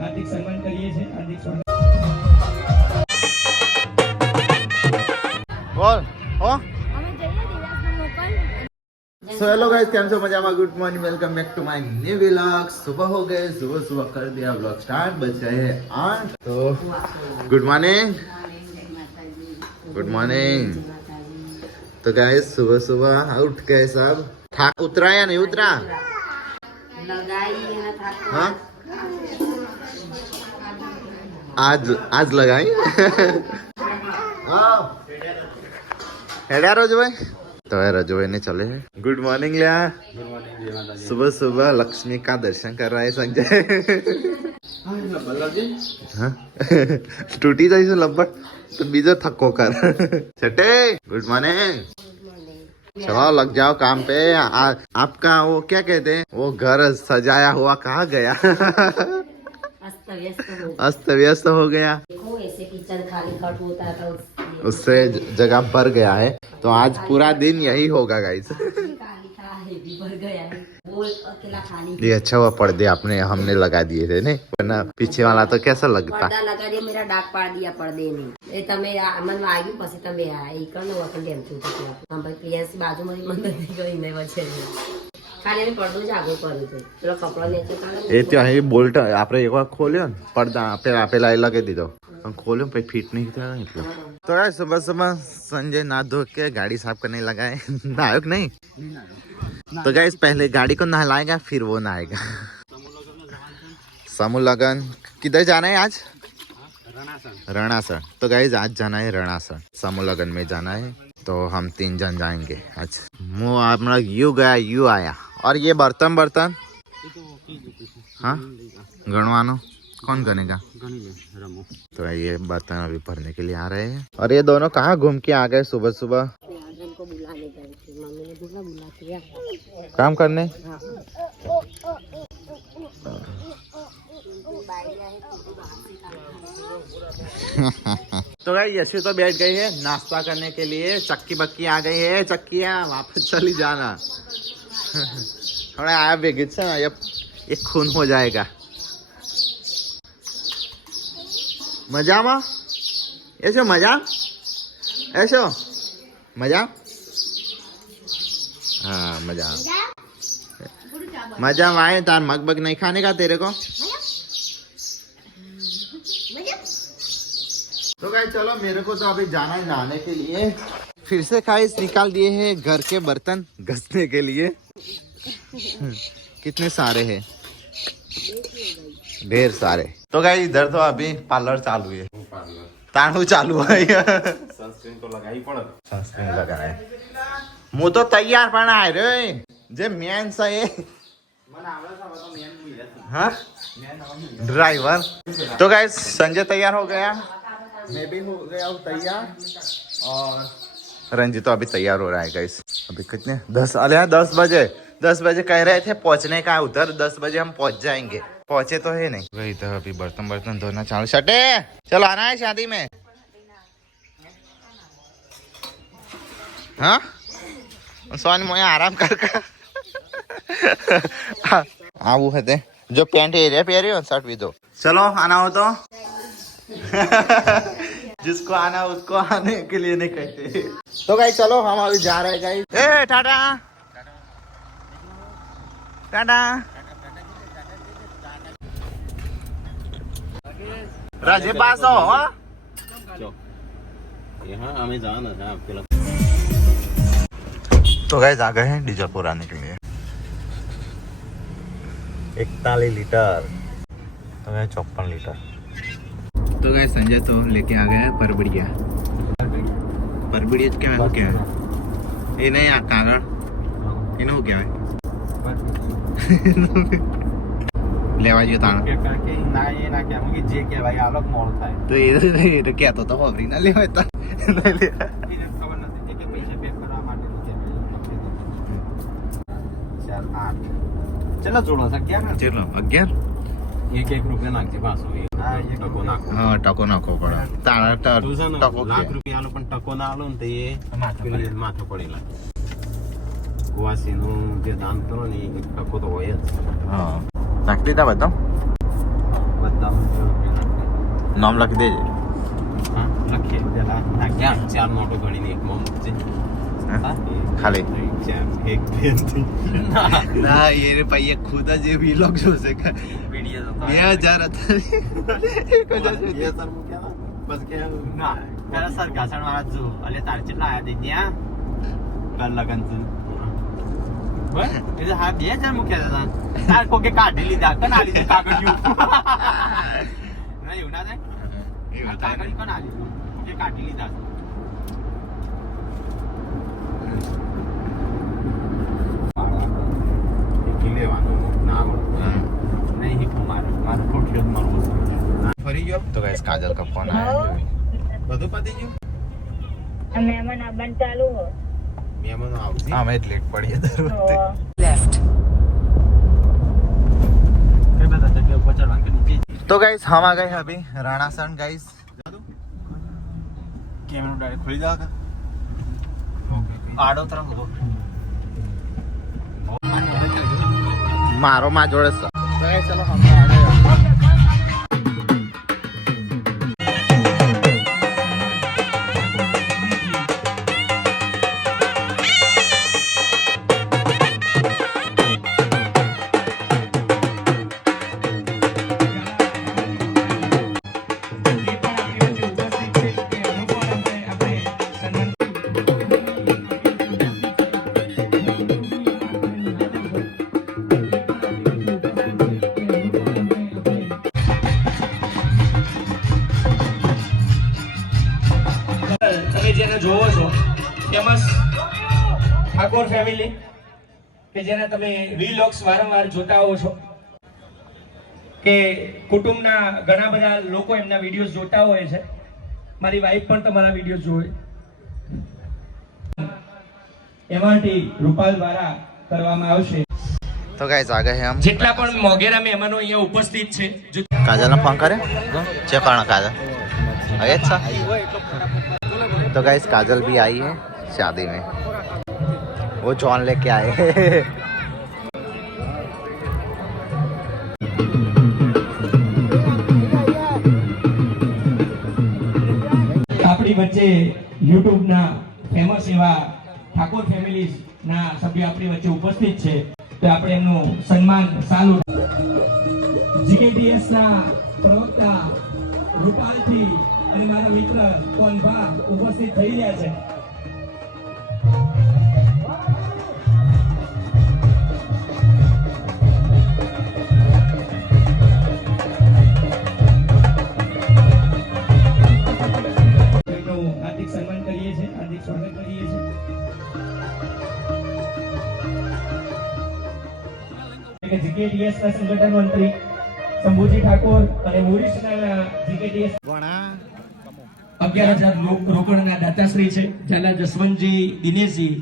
હાર્દિક સન્માન કરીએ છીએ. હાર્દિક સ્વાગત. બોલ હો सो हेलो गाइस, કેમ છો? મજામાં? Good morning, welcome back to my new vlog. सुबह हो गए, सुबह सुबह कर दिया व्लॉग स्टार्ट. बज गए हैं 8. तो गुड मॉर्निंग, गुड मॉर्निंग. तो गाइस सुबह सुबह उठ गए सब. थाक उतरा या नहीं उतरा? हाँ आज लगाई. हेडा रोज भाई तो है रजोए ने चले हैं. गुड मॉर्निंग लिया. सुबह सुबह लक्ष्मी का दर्शन कर रहा है संजय. हाँ? टूटी जाए लब्बट तो बीजो थको कर. छठे गुड मॉर्निंग. चलो लग जाओ काम पे. आपका वो क्या कहते हैं, वो घर सजाया हुआ कहाँ गया? अस्त व्यस्त हो गया. ऐसे किचन खाली कट होता था उससे जगह भर गया है. तो आज पूरा दिन यही होगा गाइस. ये अच्छा हुआ पर्दे आपने हमने लगा दिए थे ने, वरना पीछे वाला तो कैसा लगता. पर्दा लगा दिया, मेरा डाक पाड़ दिया पर्दे ने. ए તમે આમનમાં આવી પછી તમે આ ઈ કરનો વખત કેમ થયું તો આમ ભાઈ પ્રિયાસ બાજુમાં મદદ નહીં કરી ને વચ્ચે ખાલી અમે પડદો જ આગળ કર્યું છે. પેલો કપડો નીચે કાઢો એ ત્યાં અહીં બોલ્ટ આપણે એકવાર ખોલ્યો ને પડદા પેલા એ લગાવી દીધો. खोलो पे फिट नहीं था मतलब. तो यार सुबह सुबह संजय नहा धो के गाड़ी साफ करने लगा है. नहायो कि नहीं? तो गाइस पहले गाड़ी को नहलाएगा फिर वो नहाएगा. समूह लगन. किधर जाना है आज? रणासर. तो गाइस आज जाना है रणासर. समूह लगन में जाना है. तो हम 3 जन जाएंगे आज. वो अपना यू गया यू आया. और ये बर्तन हाँ गणवानो कौन गनेगा? तो ये बर्तन अभी भरने के लिए आ रहे हैं. और ये दोनों कहाँ घूम के आ गए सुबह सुबह काम करने. तो भाई यशु तो बैठ गई है नाश्ता करने के लिए. चक्की बक्की आ गई है. चक्कियाँ वापस चली जाना. थोड़ा आया बेगित से ना ये खून हो जाएगा. मजा में ऐसे मजा ऐसो मजा. हाँ मजा मजा में आए. तार मग बग नहीं खाने का तेरे को. तो गाइस चलो मेरे को तो अभी जाना है नहाने के लिए. फिर से गाइस निकाल दिए हैं घर के बर्तन घसने के लिए. कितने सारे हैं, ढेर सारे. तो गाइस इधर तो अभी पार्लर चालू है. ताणू चालू है. सनस्क्रीन तो लगा ही पड़ा. सनस्क्रीन लगाना है. मुँह तो तैयार पण आए रे जे मेन से हाँ ड्राइवर. तो गाइस संजय तैयार हो गया. मैं भी हो गया हूँ तैयार. और रंजित तो अभी तैयार हो रहा है गाइस. अभी कितने 10 बजे कह रहे थे पहुंचने का. उधर 10 बजे हम पहुंच जाएंगे. पहुंचे तो है नहीं. वही तो अभी बर्तन धोना चालू. शटे चलो आना है शादी में. हाँ सोन मोए आराम कर आવું है जो पेंट एरिया पहरी हो शर्ट भी दो. चलो आना हो तो. जिसको आना उसको आने के लिए नहीं कहते. तो गाइस चलो हम अभी जा रहे हैं गाइस. ए टाटा टाटा. राजे पास हो यहाँ हमें जाना है आपके लिए. तो गाइस आ गए हैं डीजलपुर आने के लिए. 41 लीटर तो गए 54 लीटर. तो गाइस संजय तो लेके आ गया है परबड़िया. क्या है ये नहीं कागड़ इनो क्या है લેવા ગયો તાણ ના એ ના કે અમે જે કે ભાઈ આલોક મોળ થાય તો એ કહેતો તો ખબરી ના લેવાય તો ખબર નથી કે પૈસા પે કરવા માટે કે 4 8 ચલો જોડો 11 ચલો 11 1 રૂપિયા નાખજે પાછો. હા ટકો નાખવો પડે. તારા ટકો લાખ રૂપિયા આલો પણ ટકો ના આલો ને તો એ માથે પડેલા. કુવાસીનું જે દાન કરો ને એ ટકો તો હોય જ. હા નાખી દીધા બધા બધા નામ લખી દેજે. હા લખીએ પેલા નાખ્યા 4 નોટો ગણીને એકમાં મૂકજે. હા, ખાલી 4 1 2 ના એ ભાઈ ખુદ જ એ વ્લોગ જોશે વિડિયો 2000 હતા બસ કે ના પેલા સર ઘાસણ વાળા જો એટલે તાર કેટલા આયા દે ત્યાં કાલ લગન છે બસ એટલે હા 2000 મૂક્યા હતા તાર કોકે કાઢી લીધા કના લીધું કાગળિયું ના એવું ના થાય કાગળ કના લીધું કોકે કાઢી લીધા ફરી ગયો તો ગાઈસ કાજલ કા ફોન આયા બધું પતી ગયું મહેમાન આવવાનું ચાલુ હો મહેમાનો આવશે હા મેં લેટ પડી દર વખતે કઈ બધા જગ્યા ઉપર ચડવાનું કે નીચે तो गाइस हम आ गए हैं अभी राणासण गाइस कैमरा डायरेक्ट खुल जाएगा आड़ो तरफ हो मारो माँ जोड़े सा तो गाइस चलो हम आ गए તમે જેને જોવો છો ફેમસ ઠાકોર ફેમિલી કે જેને તમે વ્લોગ્સ વારંવાર જોતા હો છો કે કુટુંબના ઘણા બધા લોકો એમના વિડીયોઝ જોતા હોય છે. મારી વાઈફ પણ તમારા વિડીયો જોવે એમાંથી રૂપાલ દ્વારા કરવામાં આવશે. तो गाइस आ गए हैं हम જેટલા પણ મોગેરા મહેમાનો અહીંયા ઉપસ્થિત છે काजल ने फोन करे चेक करना काजल आगे अच्छा तो गाइस काजल भी आई है शादी में वो जॉन लेके आए આપણી વચ્ચે YouTube ના ફેમસ એવા ઠાકોર ફેમિલી ના સભ્યો આપણી વચ્ચે ઉપસ્થિત છે તો આપણે એમનું સન્માન સારું જીકેટીએસ ના પ્રવક્તા રૂપાલથી અને મારા મિત્ર કોનભા ઉપસ્થિત થઈ રહ્યા છે. એમનું હાર્દિક સન્માન કરીએ છીએ, હાર્દિક સ્વાગત કરીએ છીએ. જીકેટીએસ ના સંગઠન મંત્રી શંભુજી ઠાકોર અને મોરિસના જીકેટીએસ 11,000 રોકડના દાતાશ્રી છે ઝાલા જસવંતજી દિનેશજી.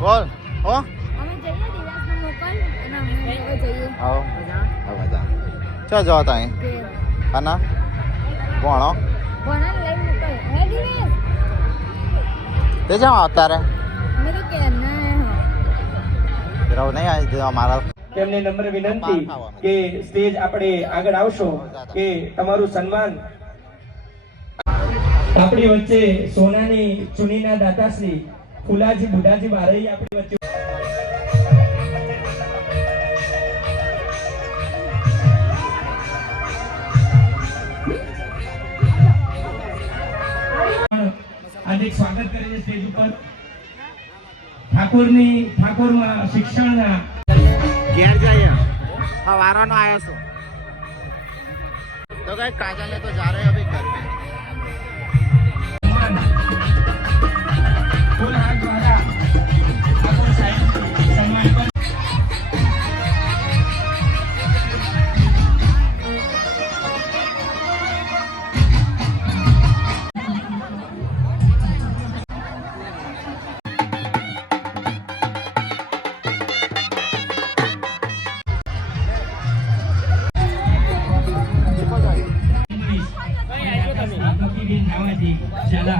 बोल ओ અમે જઈએ દિવસમાં મોકલ અને અમે હવે જઈએ आओ आओ मजा चल जाओ ताई खाना कोणो ભણા લઈ મોકલ હે દિનેશ ते जाओ आता रे અમે તો કેમ ના तेरा नहीं आए जो हमारा તેમને નમ્ર વિનંતી કે સ્ટેજ આપણે આગળ આવશો કે તમારું સન્માન. આપણી વચ્ચે સોનાની ચૂનીના દાતાશ્રી ફુલાજી બુડાજી બારઈ આપણી વચ્ચે હાર્દિક સ્વાગત કરે છે સ્ટેજ ઉપર. ઠાકોરમાં શિક્ષણના घेर जाइए हवारा ना आया सो तो गाइस काजल ने तो जा रहे हैं अभी घर में ફૂલ હાથ દ્વારા ઠાકોર સાહેબ સન્માન પર ઝાલા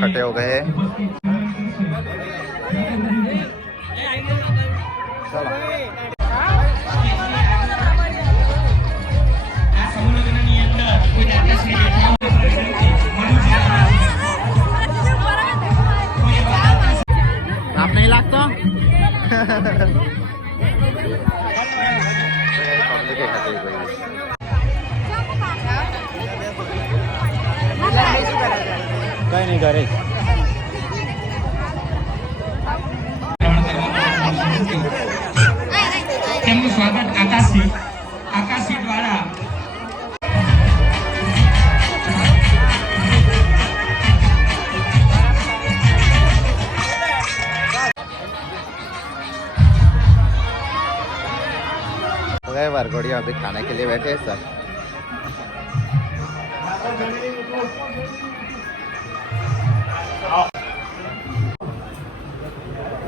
इकट्ठे हो गए हैं। चलो आप नहीं लगता કઈ નહીં કરે તેમનું સ્વાગત આકાશી દ્વારા तो गए वरघोड़िया अभी खाने के लिए बैठे हैं सर।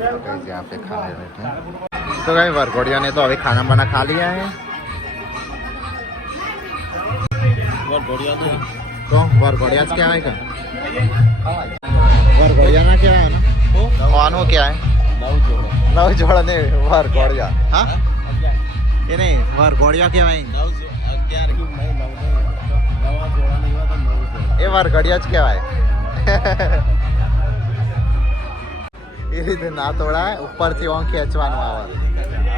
तो guys, यहाँ पे खाने बैठे हैं। तो गए वरघोड़िया ने तो अभी खाना बना खा लिया है। तो वरघोड़िया क्या है क्या वरघोड़िया ना क्या है ना कौन हो क्या है नव जोड़ा ने वरघोड़िया हाँ ये नहीं वरघोड़िया क्या है એ વરઘડિયા જ કહેવાય એ રીતે ના તોડાય ઉપરથી ઓમ ખેંચવાનું આવે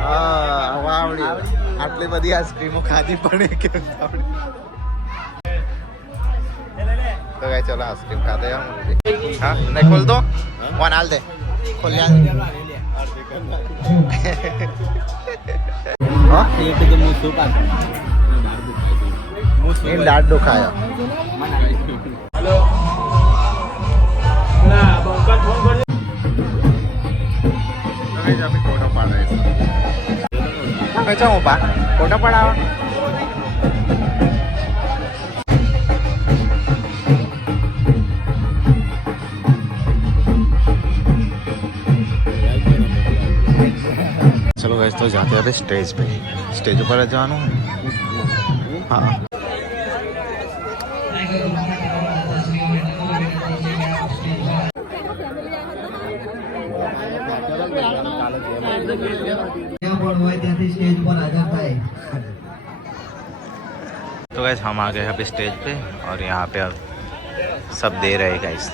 હા વાવડી આટલી બધી આઈસ્ક્રીમો ખાધી પણ કે तो गए चलो आइसक्रीम खाते हैं हाँ नहीं खोल दो कौन हाल दे खोल लिया हाँ इन दांत दुखाया फोटो पड़ रहे फोटो पड़ा चलो गैस तो जाते हैं स्टेज पे स्टेज ऊपर जाना हाँ तो गैस हम आ गए अभी स्टेज पे और यहाँ पे अब सब दे रहे गाइस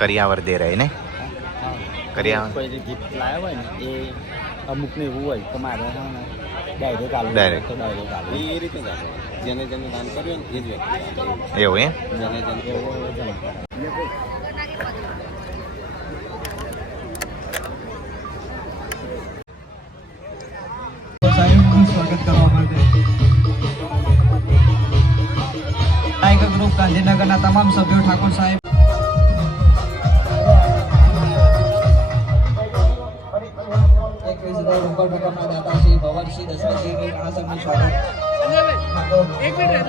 करियावर दे रहे ने करियावर કોઈ ગિફ્ટ લાવ્યા હોય ને એ અમુકને એવું હોય કે મારે ડાયરેક્ટ આલુ Direct. તો ડાયરેક્ટ આલુ એ રીતે જ આપે જેને જેને દાન કર્યું ને એ જ વ્યક્તિ આપે એવું એમ જેને જેને એવો જમા સ્વાગત કરવા માટે ટાઈગર ગ્રુપ ગાંધીનગરના તમામ સભ્યો ઠાકોર સાહેબ દાતા શ્રી ભવનસિંહ દશરથજી આ સન્માન સ્વાગત એક મિનિટ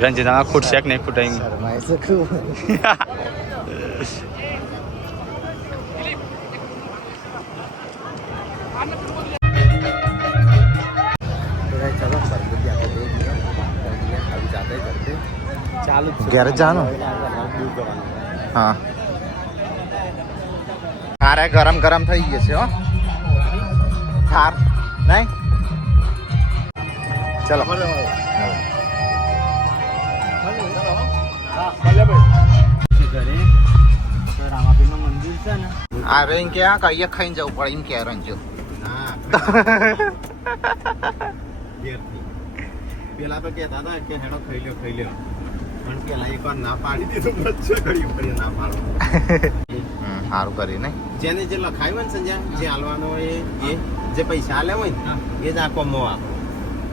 રંજના ખૂટશે કે નહીં ખૂટાઈ શરમાઈ શકું ચાલુ ઘેર જ જાનું હા થારે ગરમ ગરમ થઈ ગઈ છે હો થાર નહીં ચલો ઘરે તો રામાપીરનું મંદિર છે ને આ રેન કે આ કઈ ખાઈને જવું પડે એમ કે રંજો પેલા તો કહેતા હતા કે હેડો ખાઈ લ્યો પણ પેલા એક વાર ના પાડી દીધું પછી ઘડી પડી ના પાડો સારું કરી ને જેને જે લખાયું હોય ને સંજય જે હાલવાનું હોય એ જે પૈસા આલ્યા હોય ને એ જ આખો મો આપો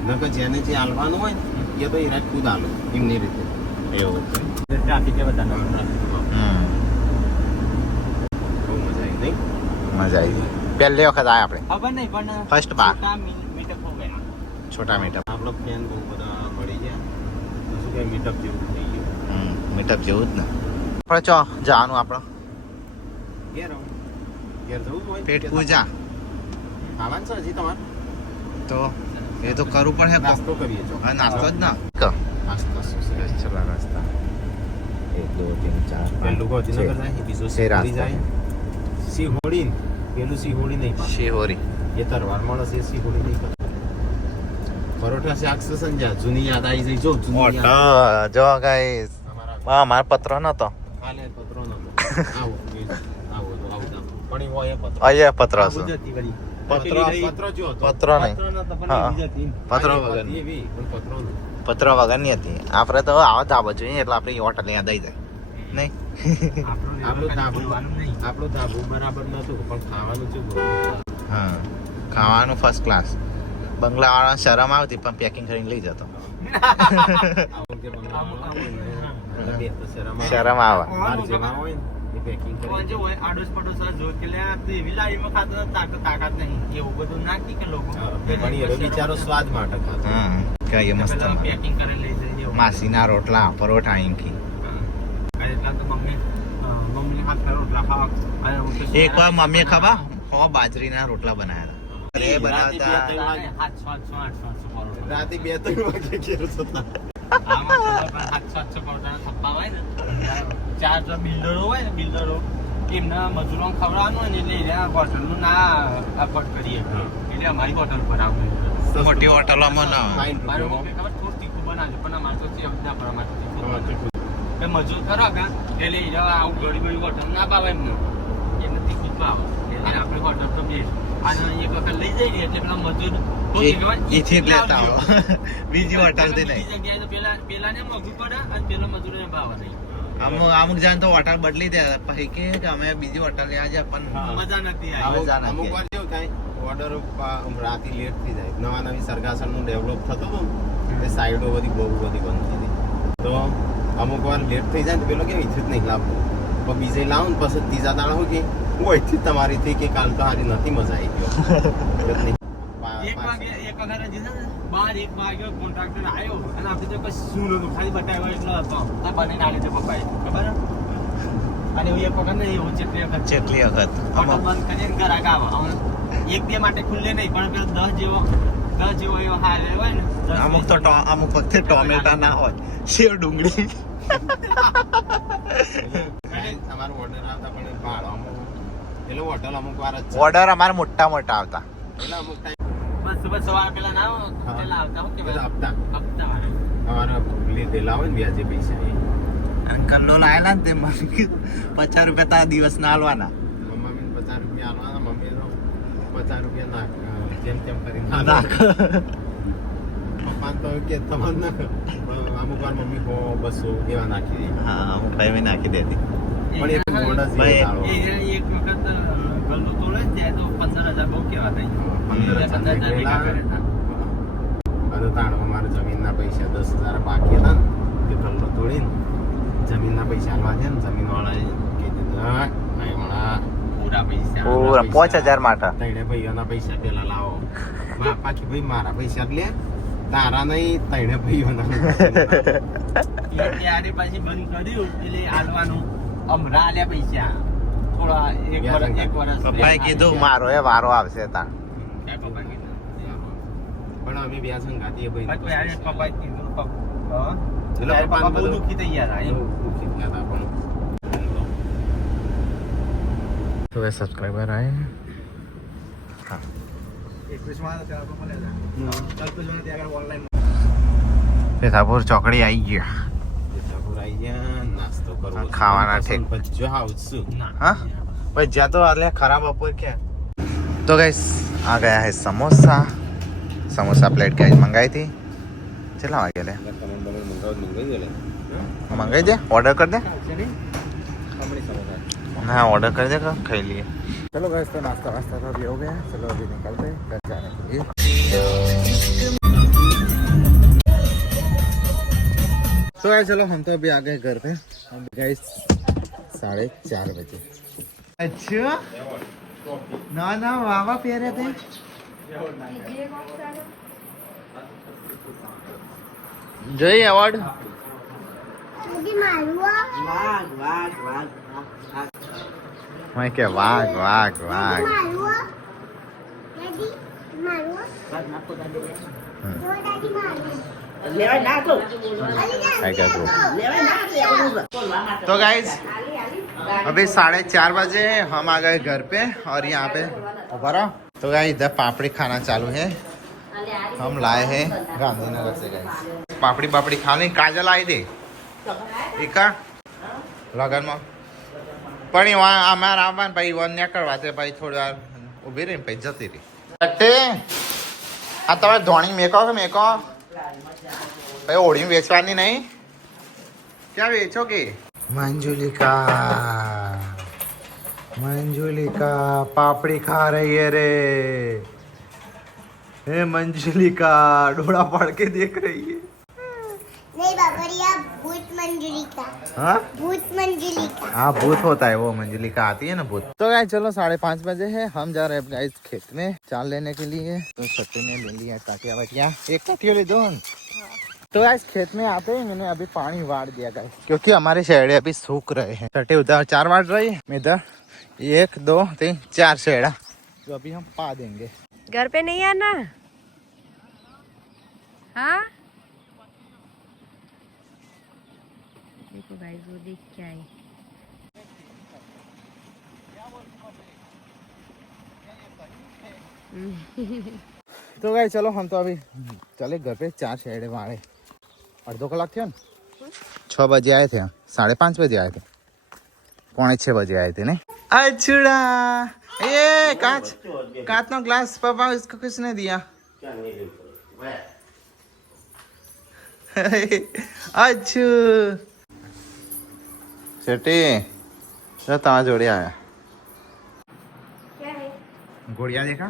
નકર જેને જે હાલવાનું હોય ને એ તો એ રાત ખુદ હાલો એમની રીતે એવું છે ટ્રાફિક એ બધા હમ બહુ મજા આવી નહીં મજા આવી પહેલી વખત આયા આપણે ખબર નહીં પણ ફર્સ્ટ બાર મીટઅપ હો ગયા છોટા મીટઅપ આપણો ફેન બહુ બધા મળી ગયા તો શું કે મીટઅપ જેવું થઈ ગયું મીટઅપ જેવું જ ને આપણે ચો જવાનું આપણે ઘેર આવું. ઘેર જવું જ હોય પેટ પૂજા ખાવાનું છે હજી તમારે તો એ તો કરવું પડે નાસ્તો કરીએ છો હા નાસ્તો જ ના નાસ્તો શું છે ચલો નાસ્તા 1 2 3 4 પેલું ગોધીનગર જાય બીજું છે સિહોરી રાસ્તા. જાય સિહોરી પેલું સિહોરી નહીં પાછું. શિહોરી એ તરવાર માણસ એ સિહોરી નહીં કરતો. પરોઠા શાક છે સંજા જૂની યાદ આવી જાય જો જૂની યાદ. ઓટો જો ગાઈસ અમારા મારો પત્ર નતો કાલે પત્રો નતો આવો આવો તો આવો તો. પણ એ હોય એ પત્રો અહીંયા પત્ર આવું છે જતી વળી. પત્રો પત્રો જો હતો પત્ર નહીં નતો પણ હા. એ જતી. પત્રો આ એ વગર. હતી એવી, પણ પત્રો નતો. પત્ર વગરની હતી આપણે તો આવત આ બાજુ એટલે આપણી હોટલ યાદ આવી જાય નહીં આપણું ધાબુ આપણું ધાબુ બરાબર નતું પણ ખાવાનું છે બહુ. હા ખાવાનું ફર્સ્ટ ક્લાસ બંગલાવાળા શરમ આવતી પણ પેકિંગ કરીને લઈ જતો આવું કે બંગલાવાળો હોય ને, એટલે બે તો શરમ આવે. શરમ આવે બહાર જેવા હોય ને એ પેકિંગ કરી દે. હા, પણ એ બિચારો સ્વાદ માટે ખાતો. હા કઈ મસ્ત માસીના રોટલા પરોઠા અહીંથી એક વાર મમ્મીએ ખબર હો બાજરીના રોટલા બનાવ્યા હતા. અરે બનાવતા રાતે 2-3 વાગે ઘેર જતા. ચાર બિલ્ડરો હોય ને બિલ્ડરો એમના મજૂરો ખવડાવવાનું હોય ને એટલે એના હોટલનું ના અફોર્ડ કરીએ એટલે અમારી હોટલ પર આવે મોટી હોટલોમાં ના હોય. 60 મારે રૂપિયામાં. ખબર થોડું તીખું બનાવજો પણ અમારે તો ના પર અમારે તો તીખું કે મજૂર ખરો કા એટલે એ આવું ઘડી ઘડી હોટલ ના ભાવે એમને એમને તીખું જ ભાવે એટલે આપણે હોટલ તો બેસ્ટ અને એક વખત લઈ જઈએ એટલે પેલા મજૂર એથી જ લેતા હો બીજી હોટલથી નહીં. બીજી જગ્યાએ તો પેલાને મોંઘું પડે અને પેલા મજૂરોને ભાવે નહીં અમુક જણ તો હોટલ બદલી દે પછી કે અમે બીજી હોટલ લે આજે પણ મજા નથી આવી મજા નથી. અમુક વાર કેવું થાય ઓર્ડર રાતે લેટ થઈ જાય નવા નવી સરગાસણનું ડેવલપ થતું હતું એ સાઈડો બધી બહુ બધી બનતી હતી તો અમુક વાર લેટ થઈ જાય તો પેલો કેમ ઈથી જ નહીં લાવતો પણ બીજે લાવો ને પછી ત્રીજા દાડા હોય કે હું અહીંથી જ તમારી થઈ કે કાલ તો હારી નથી મજા આવી ગયો એક વખત હજી છે ને, બાર 1 વાગ્યો કોન્ટ્રાક્ટર આવ્યો અને આપણે તો કઈ શું નતું ખાલી બતાવ્યો એટલો હતો આ બનીને આલે છે પપ્પાએ ખબર હે? અને એવું એક વખત નહીં એવું જેટલી વખત જેટલી વખત હોટલ બંધ કરીને ગ્રાહક આવે હવે 1-2 માટે ખુલ્લે નહીં પણ પેલો 10 જેવો એવો હાલ હોય ને 10 અમુક તો અમુક વખતે ટોમેટા ના હોય સેવ ડુંગળી તમારો ઓર્ડર આવતા પણ ભાડો અમુક એટલે હોટલ અમુક વાર જ ઓર્ડર અમારે મોટા મોટા આવતા એટલે અમુક ટાઈમ બસ સવાર પેલા ના આવો પેલા આવતા હું કે પેલા હપ્તા હપ્તા અમારે લીધેલા હોય ને વ્યાજે પૈસા એ અને કલ્લો લાયેલા ને તે મને કીધું 50 રૂપિયા તારા દિવસ ના આલવાના મમ્મી 50 રૂપિયા આલવાના મમ્મી તો 50 રૂપિયા નાખ જેમ તેમ કરીને નાખ. પપ્પા તો કે તમારે નાખ પણ અમુક વાર મમ્મી 100-200 એવા નાખી દે હા અમુક ટાઈમે નાખી દેતી પણ એ તો ગોળ જ ભાઈ, સારો. એક વખત ગલ્લો તોડે ને ત્યાં તો 15,000 બહુ કેવા થાય 15,000 15,000 ભેગા કરે ને. અને તાણમાં મારે જમીનના પૈસા 10,000 બાકી હતા ને તે ગલ્લો તોડીને જમીનના પૈસા આલવા છે ને જમીનવાળાએ કીધું હા નહીં મળા પૂરા પૈસા પૂરા 5,000 માટે તઈને ભાઈઓના પૈસા પેલા લાવો પાછી ભાઈ મારા પૈસા જ લે તારા નહીં તઈને ભાઈઓના ત્યારે પછી બંધ કર્યું એટલે આલવાનું હમણાં આલ્યા પૈસા થોડા એક વર્ષ પપ્પાએ કીધું મારો એ વારો આવશે તાર પપ્પા કીધું પણ અમે બે સંગાતીએ ભાઈ પછી યારે પપ્પાએ કીધું હા એટલે ત્યારે પપ્પાને પપ્પા બહુ બધું- દુઃખી થઈ ગયા હતા એમ. દુઃખી થયા હતા પણ તો એ સબસ્ક્રાઇબર આए પેથાપુર ચોકડી આવી ગયા મીઠાપુર આઈ ગયા નાસ્તો કરવો છે. ખાવાના ઠેક. પછી જો આવશું हाँ भाई जा तो अरे खराब बपोर क्या तो गैस आ गया है समोसा समोसा प्लेट क्या मंगाई थी चला आ गया मंगाई दे ऑर्डर कर दे हाँ ऑर्डर कर दे खाई लिए चलो गैस तो नाश्ता वास्ता तो अभी हो गया चलो अभी निकलते हैं घर जाने के लिए तो गैस चलो हम तो अभी आ गए घर पे हम गए 4:30 बजे अच्छा ना ना वावा પહેરે તે જોઈ એવોર્ડ मुझे मालूम मैं के वाघ वाघ वाघ तो गाइज अभी 4:30 बजे हम आ गए घर पे और यहाँ पे बड़ा तो गाइज इधर पापड़ी खाना चालू है हम लाए हैं गांधीनगर से गाइज पापड़ी पापड़ी खा ली काजल आई थी ઈકા લગનમાં પણ એમાં અમારે આવવાનું ભાઈ વન નીકળવા તે ભાઈ થોડી વાર ઊભી રહીને પછી જતી રહી અટે આ તમે ધોણી મેકો કે મેકો ભાઈ ઓળી વેચવાની નહીં ક્યાં વેચો કે મંજુલિકા मंजुलिका पापड़ी खा रही है रे हे मंजुलिका डोड़ा पड़ के देख रही है नहीं बाबरिया भूत मंजुलिका हाँ भूत मंजुलिका हाँ भूत होता है वो मंजुलिका आती है ना भूत तो गाइस चलो 5:30 बजे है हम जा रहे हैं गाइस खेत में चाल लेने के लिए तो छट्टी ने ले लिया टाटिया वाटिया एक टाटिया ले दो तो गाइस खेत में आते ही मैंने अभी पानी वाड़ दिया गाइस क्योंकि हमारे शेड़े अभी सूख रहे हैं छठे उधर 4 वाड़ रही मैं इधर 1 2 3 4 शेड़ा जो अभी हम पा देंगे घर पे नहीं आना हाँ देखो भाई वो देख क्या है तो गाइस चलो हम तो अभी चले घर पे 4 शेड़े वाड़े 2.5 कलाक थे 6 बजे आए थे 5:30 बजे आए थे 5:45 बजे आए थे नहीं अछड़ा ये कांच नो ग्लास पापा इसको किसने दिया अच्छू सेठी जो ता जोड़े आया क्या है गुड़िया देखा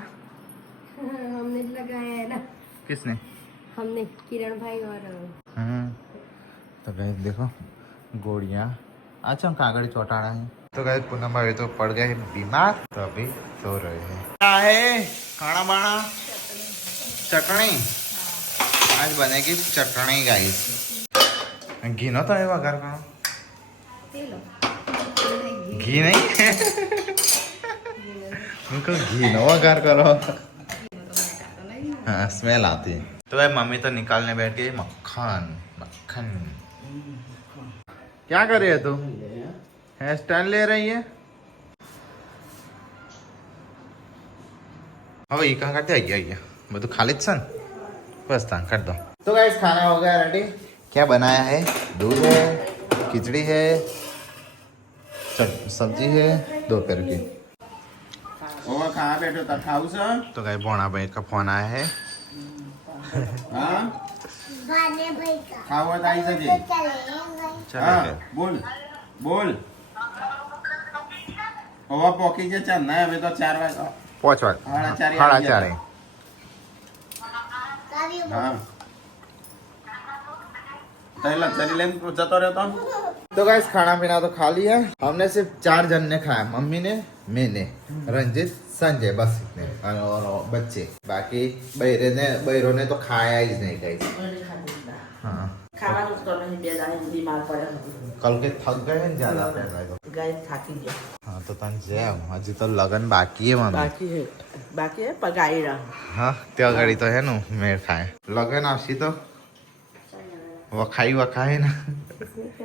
हमने लगाया है ना किसने हमने किरण भाई और तो गाइस देखो गोड़िया अच्छा कागड़ी चौटाड़ा है तो गाइस पूनम भाई तो पड़ गए बीमार तो अभी सो रहे हैं क्या है खाना बाना चटनी आज बनेगी चटनी गाइस घी नो तो वगार का घी नहीं उनको घी नो वगार करो हाँ स्मेल आती है तो भाई मम्मी तो निकालने बैठ गई मक्खन मक्खन क्या कर रही है तू हेयर स्टाइल ले रही है હવે ઈ કાં કાઢી આઈ બધું ખાલી જ છે ને બસ તાન કાઢ દો तो गाइस खाना हो गया रेडी क्या बनाया है दूध है खिचड़ी है सब्जी है दोपहर की ઓવા ખાવા બેઠો તા ખાવું છે तो गाइस भोणा भाई का फोन आया है હા गाने भाई का ખાવા તો આવી જજે चले चलो હા फिर। બોલ બોલ ઓવા પોકી જે ચાલ ના હવે તો 4 વાગે 5 वाग સાડા 4 4:30 कभी હા तैला चली लेन जतो रहता तो गाइस खाना पीना तो खा लिया हमने सिर्फ 4 जन ने खाया मम्मी ने मैंने रंजित संजय बस इतने और बच्चे बाकी बहरों ने तो खाया ही नहीं गाइस हाँ ખાવાનું તો નહીં બે દાડે બીમાર પડે कल के थक गए हैं ज्यादा पहले तो ગાય થાકી ગયા हाँ तो तन जय हजी तो लगन बाकी है मम्मी બાકી હે પગાઈ રહ हाँ त्या घड़ी तो है नु मेर खाए लगन आशी तो वखाई ना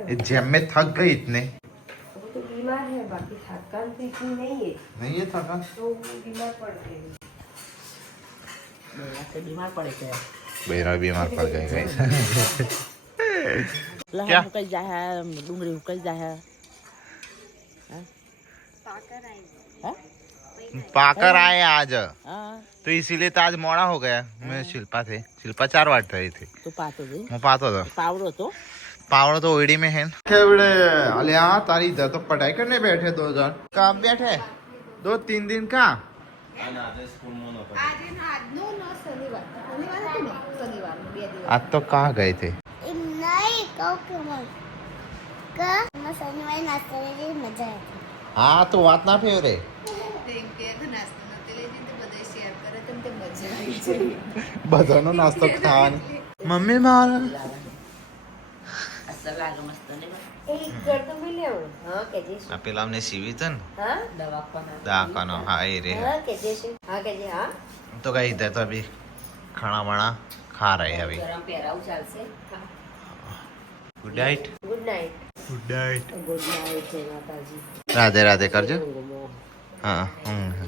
ये जेम में थक गई इतने वो तो बीमार है बाकी थकान तो इतनी नहीं है नहीं है थका तो वो बीमार पड़ गए બીમાર પડે છે बेरा बीमार पड़ गए गाइस લહણ क्या? હુકાઈ જાય ડુંગળી હુકાઈ જાય पाकर आए आज હા तो इसीलिए तो आज मोड़ा हो गया मैं शिल्पा 4 वाट रही थी તો પાતો જઈ मैं पाता था પાવડો तो पावड़ तो ओडी में है केवड़े अले हाँ तारी इधर तो पढ़ाई करने बैठे 2 जन कब बैठे 2-3 दिन का आज तो कहाँ गए थे नहीं कहो के मत का मैं शनिवार नाश्ता ले मजा आया हाँ तो बात ना फेवरे બધાનો નાસ્તો ખાવાની મમ્મી મારા અસર લાગે મસ્ત ને એક ઘર તો મેં લેવું હા કે જે આ પેલા અમને સીવી છે ને હા દવાખાનો હા એ રે હા કે જે હા કે જે હા तो गाइस इधर तो अभी खाना वाना खा रहे हैं अभी ગરમ પહેરાવું ચાલશે good night good night good night good night જય માતાજી राधे राधे करजो ઊંઘમાં. हाँ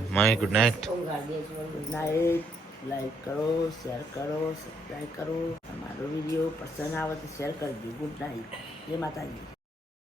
मम्मी गुड नाइट ઊંઘ આવી જાય છે. ગુડ નાઇટ લાઈક કરો શેર કરો સબસ્ક્રાઈબ કરો અમારો વિડીયો પસંદ આવે તો શેર કરજો ગુડ નાઇટ જય માતાજી